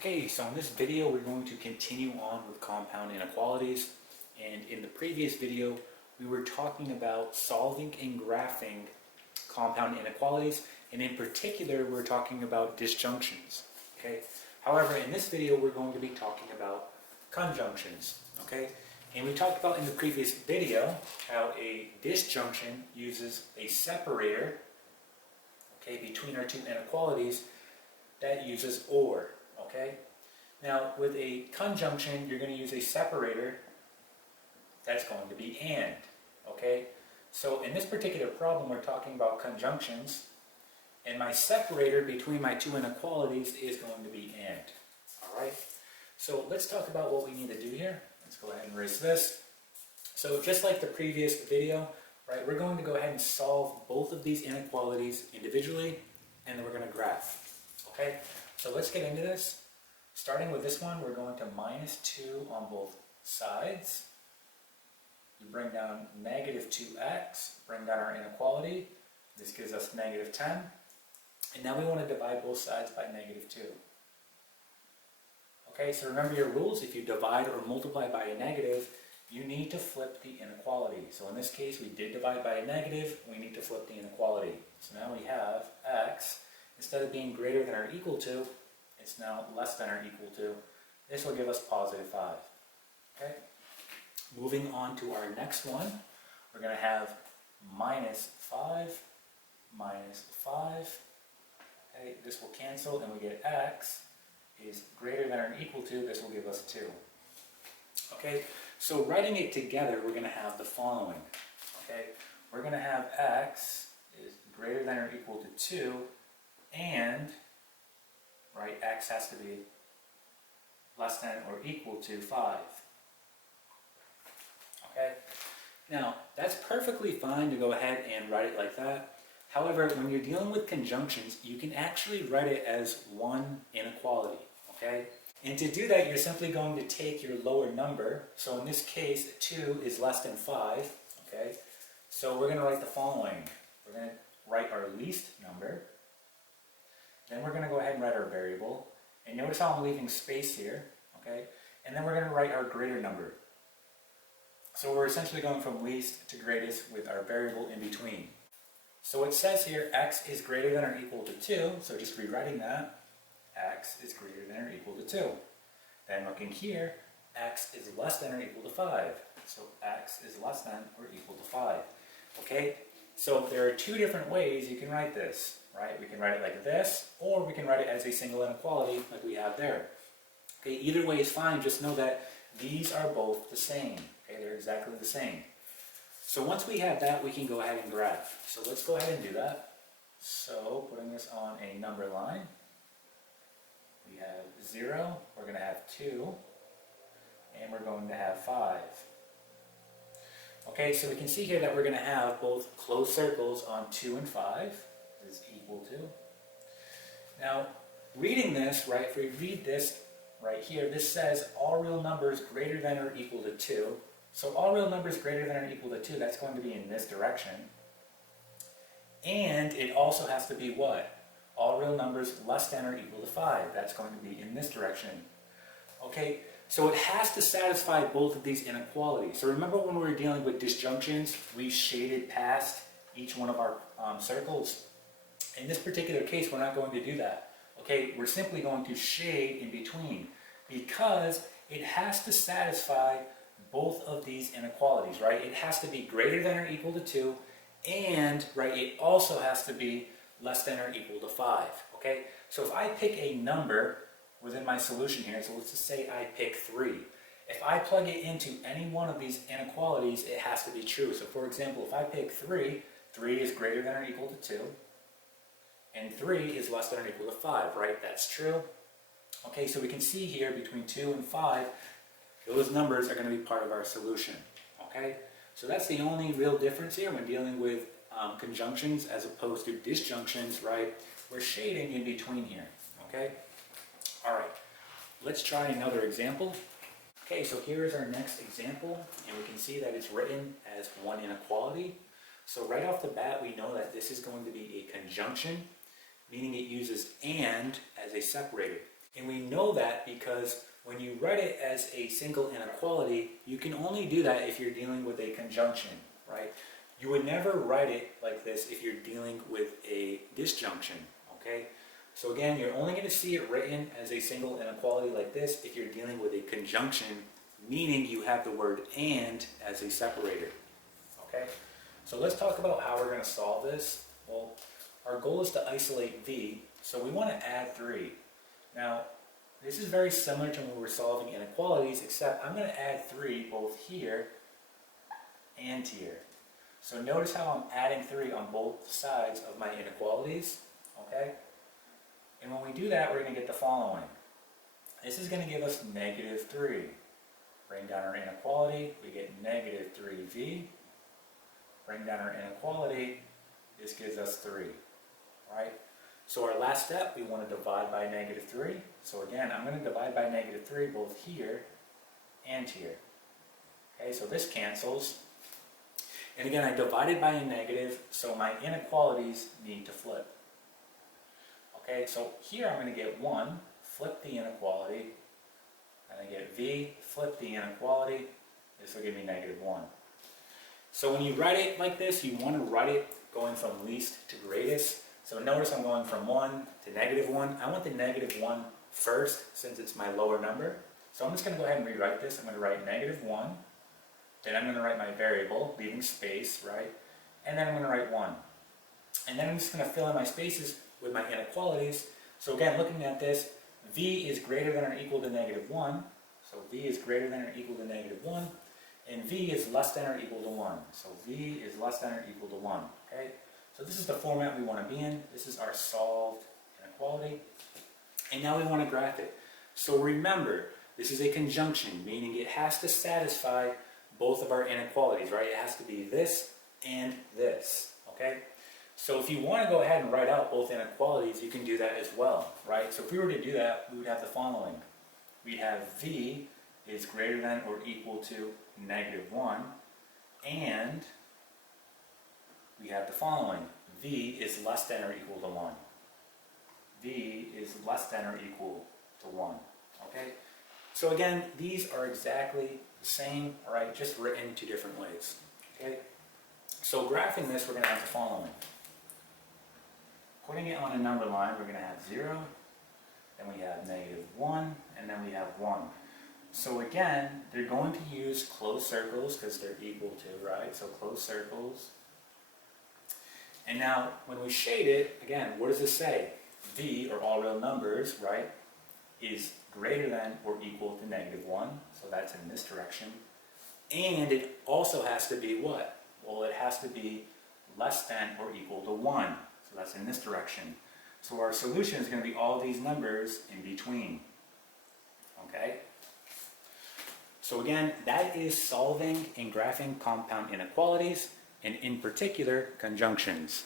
Okay, so in this video we're going to continue on with compound inequalities, and in the previous video we were talking about solving and graphing compound inequalities, and in particular we're talking about disjunctions. Okay, however in this video we're going to be talking about conjunctions. Okay, and we talked about in the previous video how a disjunction uses a separator, okay, between our two inequalities that uses or. Okay. Now, with a conjunction, you're going to use a separator that's going to be and. Okay. So in this particular problem, we're talking about conjunctions, and my separator between my two inequalities is going to be and. All right. So let's talk about what we need to do here. Let's go ahead and erase this. So just like the previous video, right, we're going to go ahead and solve both of these inequalities individually, and then we're going to graph. Okay. So let's get into this. Starting with this one, we're going to minus 2 on both sides. You bring down negative 2x, bring down our inequality. This gives us negative 10. And now we want to divide both sides by negative 2. Okay, so remember your rules. If you divide or multiply by a negative, you need to flip the inequality. So in this case, we did divide by a negative. We need to flip the inequality. So now we have x, instead of being greater than or equal to, it's now less than or equal to. This will give us positive 5. Okay. Moving on to our next one, we're going to have minus 5 minus 5. Okay, this will cancel and we get x is greater than or equal to. This will give us 2. Okay, so writing it together, we're going to have the following. Okay, we're going to have x is greater than or equal to 2, and right, x has to be less than or equal to 5. Okay, now that's perfectly fine to go ahead and write it like that. However, when you're dealing with conjunctions, you can actually write it as one inequality. Okay, and to do that, you're simply going to take your lower number. So in this case, 2 is less than 5. Okay, so we're going to write the following. We're going to write our least number. Then we're going to go ahead and write our variable. And notice how I'm leaving space here. Okay, and then we're going to write our greater number. So we're essentially going from least to greatest with our variable in between. So it says here x is greater than or equal to 2. So just rewriting that. X is greater than or equal to 2. Then looking here, x is less than or equal to 5. So x is less than or equal to 5. Okay, so there are two different ways you can write this. Right? We can write it like this, or we can write it as a single inequality like we have there. Okay, either way is fine. Just know that these are both the same. Okay, they're exactly the same. So once we have that, we can go ahead and graph. So let's go ahead and do that. So putting this on a number line, we have 0, we're going to have 2, and we're going to have 5. Okay, so we can see here that we're going to have both closed circles on 2 and 5. Is equal to. Now, reading this, right, if we read this right here, this says all real numbers greater than or equal to 2. So all real numbers greater than or equal to 2, that's going to be in this direction. And it also has to be what? All real numbers less than or equal to 5. That's going to be in this direction. Okay, so it has to satisfy both of these inequalities. So remember when we were dealing with disjunctions, we shaded past each one of our circles. In this particular case, we're not going to do that. Okay, we're simply going to shade in between because it has to satisfy both of these inequalities, right? It has to be greater than or equal to 2, and right, it also has to be less than or equal to 5. Okay, so if I pick a number within my solution here, so let's just say I pick 3. If I plug it into any one of these inequalities, it has to be true. So for example, if I pick 3, 3 is greater than or equal to 2. And 3 is less than or equal to 5, right? That's true. Okay, so we can see here between 2 and 5, those numbers are going to be part of our solution. Okay, so that's the only real difference here when dealing with conjunctions as opposed to disjunctions, right? We're shading in between here. Okay, all right, let's try another example. Okay, so here is our next example, and we can see that it's written as one inequality. So right off the bat, we know that this is going to be a conjunction, meaning it uses and as a separator. And we know that because when you write it as a single inequality, you can only do that if you're dealing with a conjunction, right? You would never write it like this if you're dealing with a disjunction, okay? So again, you're only going to see it written as a single inequality like this if you're dealing with a conjunction, meaning you have the word and as a separator, okay? So let's talk about how we're going to solve this. Well, our goal is to isolate v, so we want to add 3. Now, this is very similar to when we were solving inequalities, except I'm going to add 3 both here and here. So notice how I'm adding 3 on both sides of my inequalities, okay? And when we do that, we're going to get the following. This is going to give us negative 3. Bring down our inequality, we get negative 3v. Bring down our inequality, this gives us 3, right? So our last step, we want to divide by negative 3. So again, I'm going to divide by negative 3 both here and here. Okay, so this cancels. And again, I divided by a negative, so my inequalities need to flip. Okay, so here I'm going to get 1, flip the inequality, and I get v, flip the inequality, this will give me negative 1. So when you write it like this, you want to write it going from least to greatest. So notice I'm going from 1 to negative 1. I want the negative 1 first since it's my lower number. So I'm just going to go ahead and rewrite this. I'm going to write negative 1. Then I'm going to write my variable, leaving space, right? And then I'm going to write 1. And then I'm just going to fill in my spaces with my inequalities. So again, looking at this, v is greater than or equal to negative 1. So v is greater than or equal to negative 1. And v is less than or equal to 1. So v is less than or equal to 1. Okay? So this is the format we want to be in. This is our solved inequality. And now we want to graph it. So remember, this is a conjunction, meaning it has to satisfy both of our inequalities, right? It has to be this and this, okay? So if you want to go ahead and write out both inequalities, you can do that as well, right? So if we were to do that, we would have the following. We'd have v is greater than or equal to negative 1, and we have the following. v is less than or equal to 1. v is less than or equal to 1, okay? So again, these are exactly the same, all right, just written 2 different ways, okay? So graphing this, we're going to have the following. Putting it on a number line, we're going to have 0, then we have negative 1, and then we have 1. So again, they're going to use closed circles because they're equal to, right? So closed circles. And now, when we shade it, again, what does this say? V, or all real numbers, right, is greater than or equal to negative 1. So that's in this direction. And it also has to be what? Well, it has to be less than or equal to 1. So that's in this direction. So our solution is going to be all these numbers in between. Okay? So again, that is solving and graphing compound inequalities, and in particular, conjunctions.